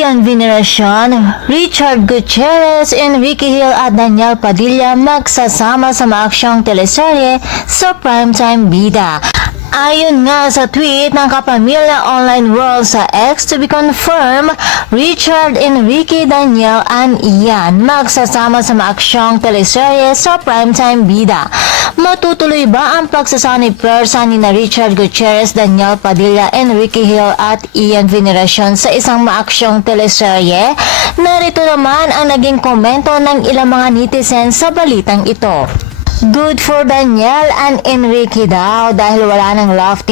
Ian Veneracion, Richard Gutierrez, Enrique Hill at Daniel Padilla magsasama sa maaksyong teleserye sa Primetime Bida. Ayon nga sa tweet ng Kapamilya Online World sa X, to be confirmed, Richard, Enrique, Daniel, and Ian magsasama sa maaksyong teleserye sa Primetime Bida. Matutuloy ba ang pagsasanib persa ni na Richard Gutierrez, Daniel Padilla, Enrique Hill at Ian Veneracion sa isang maaksyong teleserye? Narito naman ang naging komento ng ilang mga netizen sa balitang ito. Good for Daniel and Enrique daw dahil wala ng love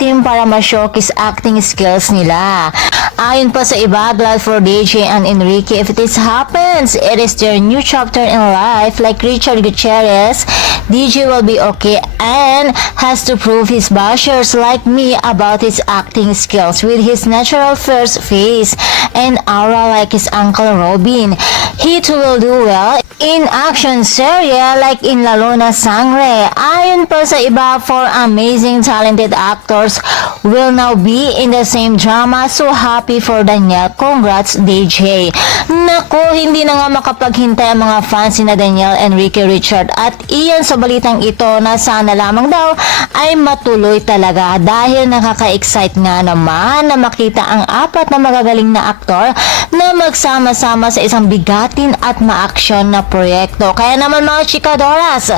team para ma-showcase acting skills nila. Ayon pa sa iba, glad for DJ and Enrique if this happens. It is their new chapter in life. Like Richard Gutierrez, DJ will be okay and has to prove his bashers like me about his acting skills with his natural first face and aura like his Uncle Robin. He too will do well in action serye like in La Luna Sangre. Ayon pa sa iba, four amazing talented actors will now be in the same drama. So happy for Daniel. Congrats DJ. Naku, hindi na nga makapaghintay ang mga fans ni Daniel, Enrique, Richard at Ian sa balitang ito na sana lamang daw ay matuloy talaga dahil nakaka-excite nga naman na makita ang apat na magagaling na aktor na magsama-sama sa isang bigatin at maaksyon na proyekto. Kaya naman mga chikadoras,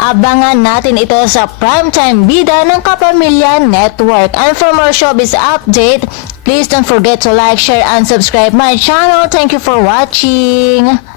abangan natin ito sa Primetime Bida ng Kapamilya Network. And for more showbiz update, please don't forget to like, share, and subscribe my channel. Thank you for watching.